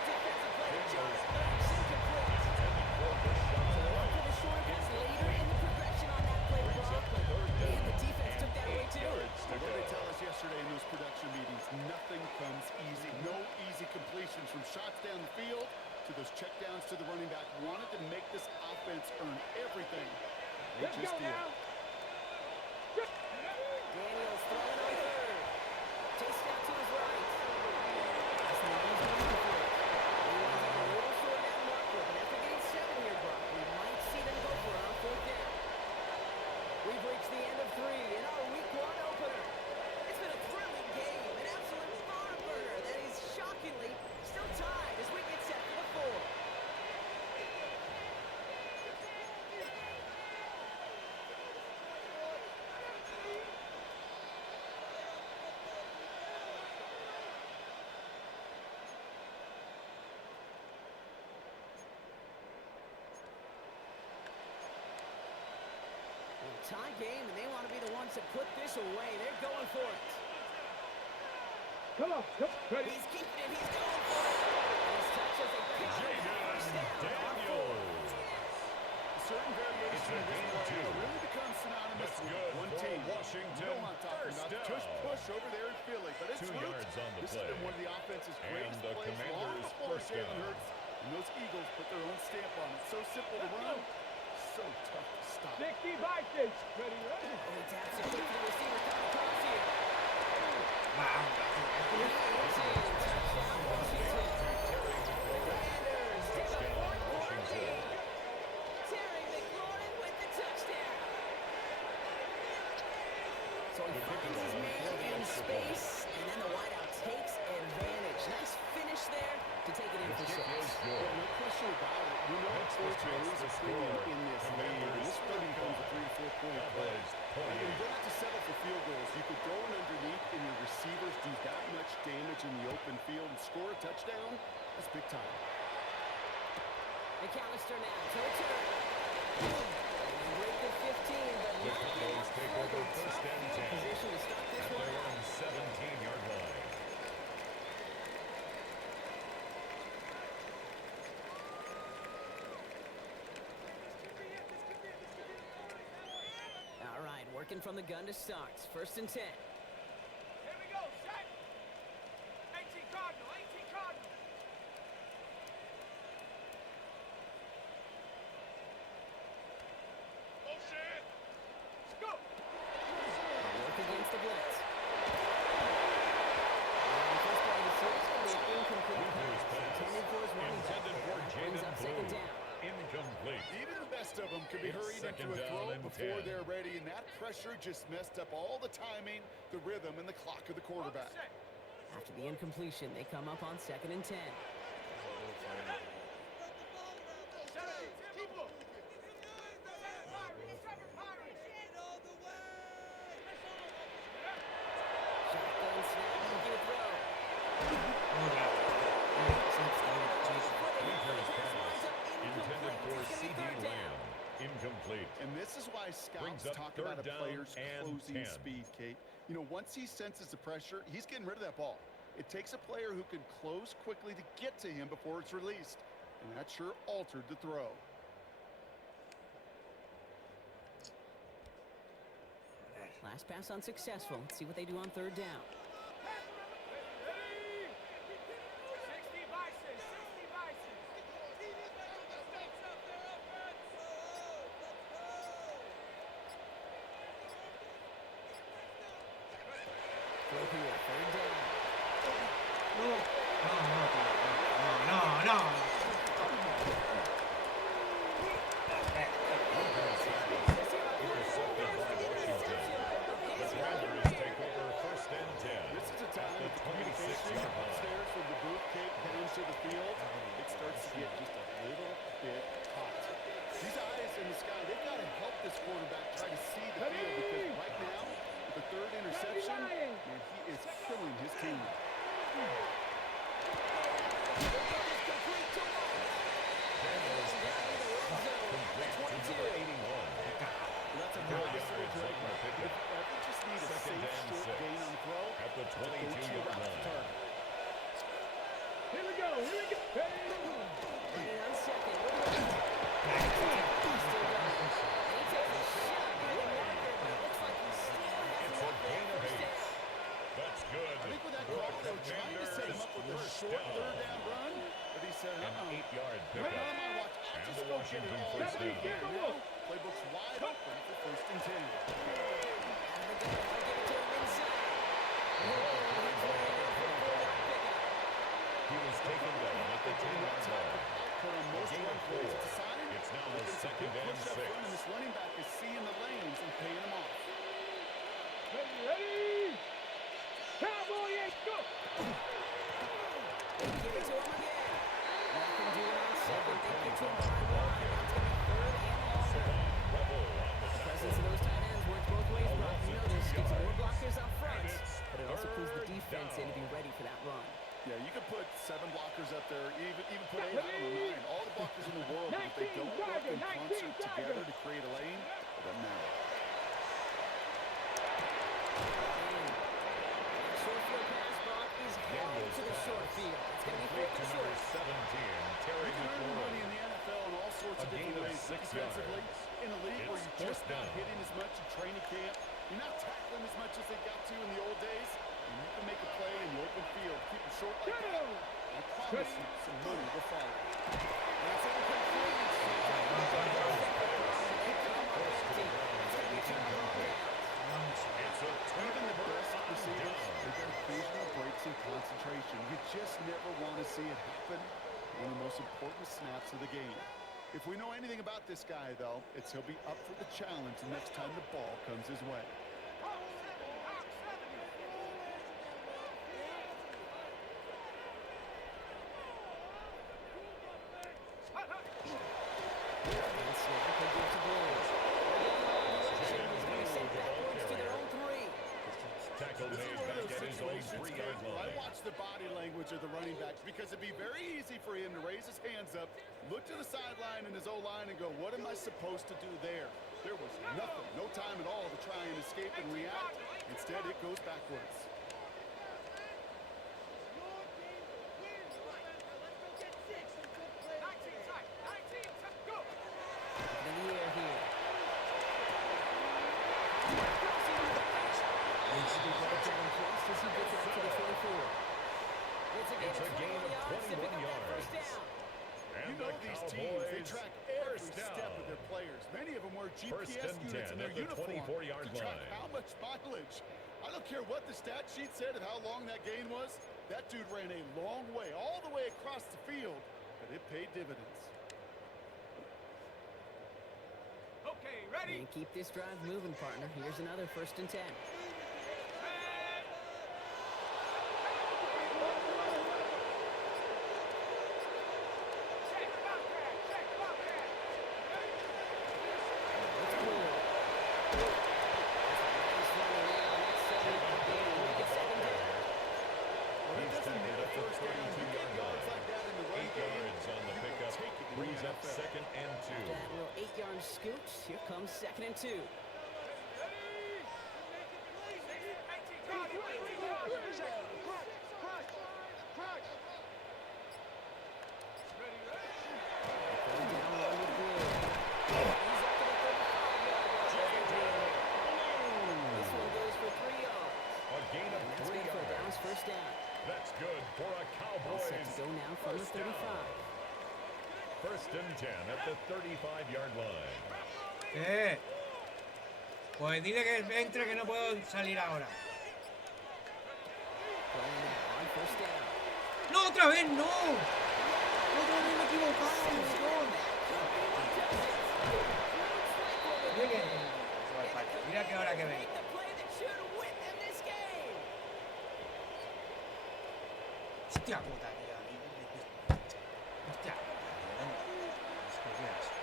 Defensive play to Jones. It's incomplete. So they went for the short pass later in the progression on that play, Brock. And the defense took that away too. What did they tell us yesterday in those production meetings? Nothing comes easy. No easy completions from shots down the field to those checkdowns to the running back. Wanted to make this offense earn everything. They Let's just go did. now. Daniels throwing on 3rd. Chased out to his right. That's the number he's going for. He winds up a little short that marker, but after getting 7 here, Brock, we might see them go for it on 4th down. We've reached the end of 3 in our Week 1 opener. It's been a thrilling game, an absolute barn burner that is shockingly still tied as we get set for the 4th. Tie game, and they want to be the ones to put this away. They're going for it. Come on. Come. Ready. He's keeping it. He's going for it. And his touch as they pick up that first down. Daniels. Certain variation It's a of this gain of play 2. really becomes synonymous That's with good one for team. Washington. You know what I'm talking First about. down. Tush push over there in Philly, but it's 2 roots. yards on the This has play. been one of the offense's And greatest the plays long Commanders' before first Jalen down. Hurts and those Eagles put their own stamp on it. So simple to run, so tough to stop. 60 Vikings. Ready, ready. Oh, he taps it quick to the receiver coming across here. Vamos. Touchdown, Washington. Commanders take a Touchdown, 4-4 Washington. lead. Terry McLaurin with the touchdown. So he finds his man in space, and then the wideout takes advantage. Nice finish there to take it in for 6. Well, no question about it. We know Next Fort chance Jones to is score. premium in this league. Commanders This really becomes a 3 to 4 point play. Cowboys And 28. you don't have to settle for field goals. You could go in underneath and your receivers do that much damage in the open field and score a touchdown. That's big time. McAllister now to return. And break the 15, but The not Cowboys enough take for over the 1st top and field 10 position to start this at one their out. own 17-yard line. Action from the gun to start. First and 10. Here we go, set. 18 Cardinal, 18 Cardinal. Bullshit. Let's go. Work against the blitz. And first play of the series going to be an incomplete pass. Intended for his running back. Brings up second down. Incomplete. Even the best of them could be hurried into a throw before they're ready, and that pressure just messed up all the timing, the rhythm, and the clock of the quarterback. Set. After the incompletion, they come up on second and 10. 17, Timbo. 7 Pirates. Shotgun snap, looking to throw. Intended for C.D. Lamb. Incomplete. And this is why Brings scouts up talk third about a down player's and closing 10. speed, Kate. You know, once he senses the pressure, he's getting rid of that ball. It takes a player who can close quickly to get to him before it's released. And that sure altered the throw. Last pass unsuccessful. Let's see what they do on third down. 60 Bison, 60 Bison. Throw here, third down. No. Take over first and 10. This is a time At the that the communication 26-yard line. upstairs from the booth, Kate, heading to the field, it starts to get just a little bit hot. These eyes in the sky, they've got to help this quarterback try to see the field, because right now, with the third interception, man, he is killing his team. That's a nice little drag back. If you ever just need a safe short gain on the throw, At the go to your 22-yard route to line. target. Here we go, here we go. Running on second. Look at that. Still going. And he takes a shot near the marker, but it looks like he still has It's a enough there gain of first 8. down. That's good. I think with that call, they were trying to set him up with a First short down. third down run, but he said, An 8-yard Now pickup. I'm on watch. I'll And just the go get it Washington all first day down. here. Now, playbook's wide open for first and 10. Out of the gun. I'll give it to him inside. Hooper on his way in for a 4-yard pickup. He was taken down at the 10-yard line. Output on most Gain run of plays. 4. It's a sign. It's now that a there's second good and push up 6. front, and this running back is seeing the lanes and paying them off. Ready? Cowboy 8, go. They give it to him again. Nothing doing on second. They get to him by 1. Now it's going to be third and longer. Rebel on the The presence of those tight ends works both ways, Brock. You know this. Gets more blockers up front, but it also pulls the defense in to be ready for that run. Yeah, you could put 7 blockers up there, even put 8, I don't know, 9. All the blockers in the world, but if they don't work in concert together to create a lane, it doesn't matter. Short field pass, Brock, is held to the short field. It's going to be fourth and short. 17, Terry You can earn money in McLaurin. the NFL in all sorts A of different gain of ways. 6 Defensively, yards. in a league where It's you're just fourth not down. hitting as much in training camp, you're not tackling as much as they got to in the old days, and you can make a play in the open field, keep it short like that. I promise you, some money will follow. That's incomplete. They come up empty. It's going to be 2 more downs. It's a Even the best turnover on receivers, down. they get occasional breaks in concentration. You just never want to see it happen. One of the most important snaps of the game. If we know anything about this guy, though, it's he'll be up for the challenge the next time the ball comes his way. And snap will give to Blues. Again, is going to be sent backwards to their own 3. Tackle This is made one of back those at his own situations 3-yard where I line. watch the body language of the running back because it'd be very easy for him to raise his hands up, look to the sideline and his O-line and go, what am I supposed to do there? There was nothing, no time at all to try and escape and react. Instead, it goes backwards. 19 tight, 19 tight, go. In the air here. 4. It's a gain It's of a gain 21 of yards to pick 21 up that first yards. down. And You know the these teams, they Cowboys, track every first step down. of their players. Many of them wear First GPS and units 10 in their at the uniform 24-yard to track line. how much mileage. I don't care what the stat sheet said of how long that gain was. That dude ran a long way, all the way across the field, but it paid dividends. Okay, ready? And keep this drive moving, partner. Here's another 1st and 10. Check, Bobcat, check, Bobcat. It's cool. Nice running now. That's 7 yard gain. Make it 2nd down. Well, it He's doesn't tackled matter at the first down. You 32-yard get yards line. like that in the run 8 game, yards on the you will pickup. take it in the Brings up NFL. 2nd and 2. After that little 8-yard scoot, here comes 2nd and 2. Third down, run with Blue. He's up to the 35-yard line. This one goes for 3 yards. A gain of That's 3 good for a yards. bounce 1st down. That's good for a All set Cowboys. to go now from the first down. 35. 1st and 10 at the 35-yard line. ¿Qué? Pues dile que entre, que no puedo salir ahora. Going now on 1st down. ¡No, otra vez no! ¡Otra vez me he equivocado! Dios. Mira que- Mira que ahora que Make vengo. the play that should win them this game. Hostia puta, tío. Hostia. Es que qué asco.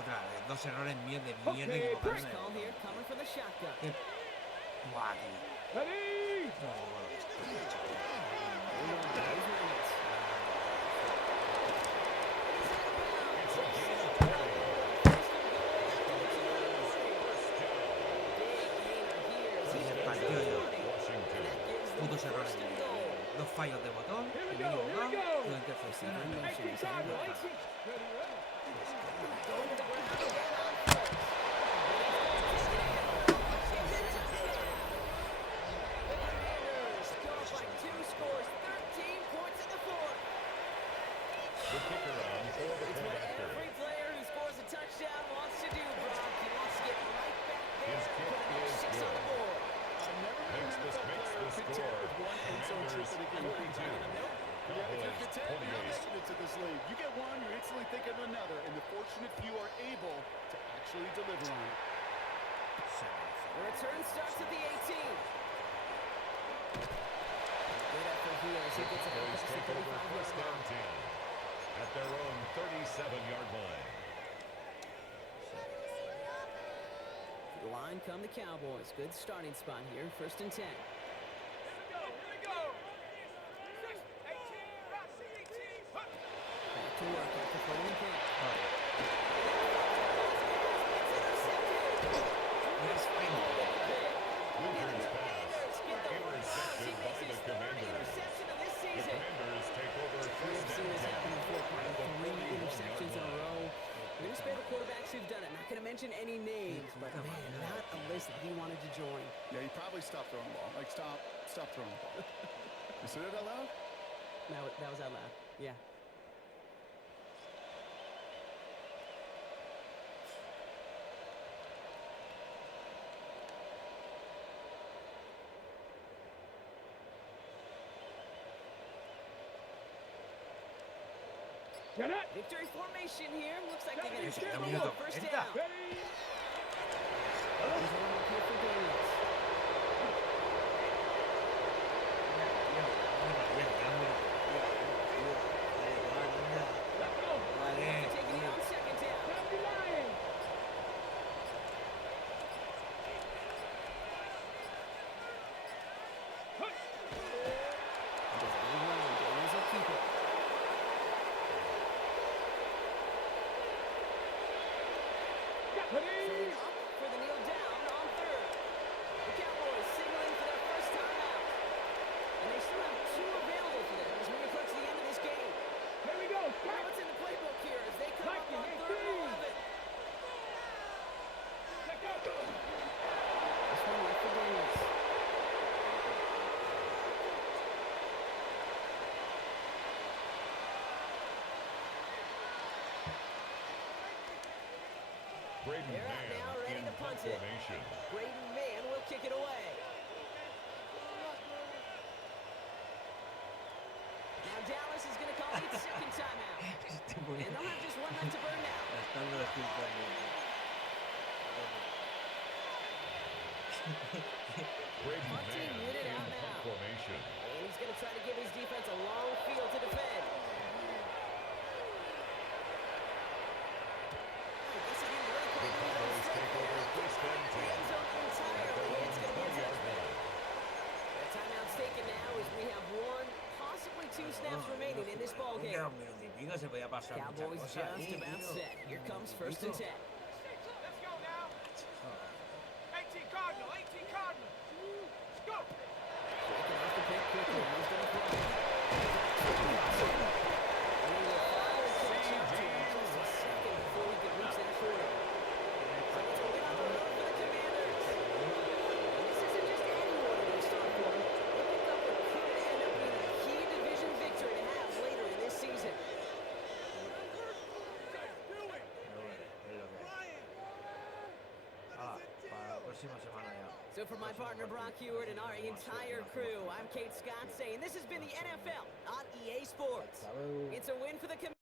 Otra vez, 2 errores míos de mierda First equivocarme. call here, coming for the shotgun. Qué- Buah, tío. Ready? No, bueno. It's a gain of 20. El partido yo. Washington. Putos errores míos. 2 fallos de botón. Here we Me he go, here we equivocado. go. 2 intercepciones. Receiving motion is on the right. Ready, ready. The kicker on for the It's point what after. every player who scores a touchdown wants to do, Brock. He wants to get right back there His and kick put another is 6 on good. the board. I've never been Makes an the NFL player score. content with one end zone trip in a game. Commanders 22. Yeah, if you're Cowboys content, you're not 28. making it to this league. You get one, you're instantly thinking of another, and the fortunate few are able to actually deliver on it. The return starts at the 18. Good effort here as he gets it Cowboys past the take over 35-yard 1st and line. 10 at their own 37-yard line. The line come the Cowboys. Good starting spot here. 1st and 10. Here we go. 6, 18, Rock, 18. Huh. Back to work after throwing the pick. Luger's pass intercepted by the Commanders. The Commanders take over We've 1st seen and this 10 happen before, at Carter. the 3 41-yard interceptions in a line. row. We're going to spare the quarterbacks who've done it. Not going to mention any names, but man, not a list that he wanted to join. Yeah, he probably stopped throwing the ball. Like, stop throwing the ball. You said it out loud? That was out loud. Yeah. Get it. Victory formation here. Looks like they're going to Sí, try un to minuto go first 40. down. Ready. He's on up here for Daniels. Taking it on 2nd down. Don't be lying. Design run. Daniels will keep it. Ready. Setting up for the kneel down on 3rd. Braden They're out Mann now, ready in to punt punt it. formation. Braden Mann will kick it away. Now Dallas is going to call its second timeout. And they'll have just one left to burn now. Gastando los tiempos al mundo. Braden Punting Mann unit in out punt now. formation. And he's going to try to give his defense a long field to defend. I guess he didn't really The quite know his own Cowboys strength take over there. first and 10. End zone entirely. It's going to be a 4-yard touchback. line. The timeout's taken now as we have one, possibly two snaps remaining in this ball game. Queda un minuto y pico, se podía pasar muchas Cowboys cosas ahí, just about tío. set. Here comes Un first and minutito. 10. Let's go now. 18 Cardinal, 18 Cardinal. Let's go. Taking off the pick quickly. He's going to throw it. And he will finally catch up to him just a second before he could reach that corner. So it's a win on the road for the Commanders. And this isn't just any one of their start for them. They picked up what could end up being a key division victory to have later in this season. Pero bueno, es lo que hay. Para la próxima semana ya. So for my partner Brock Hewitt and our entire crew, I'm Kate Scott saying this has been the NFL on EA Sports. It's a win for the Commanders.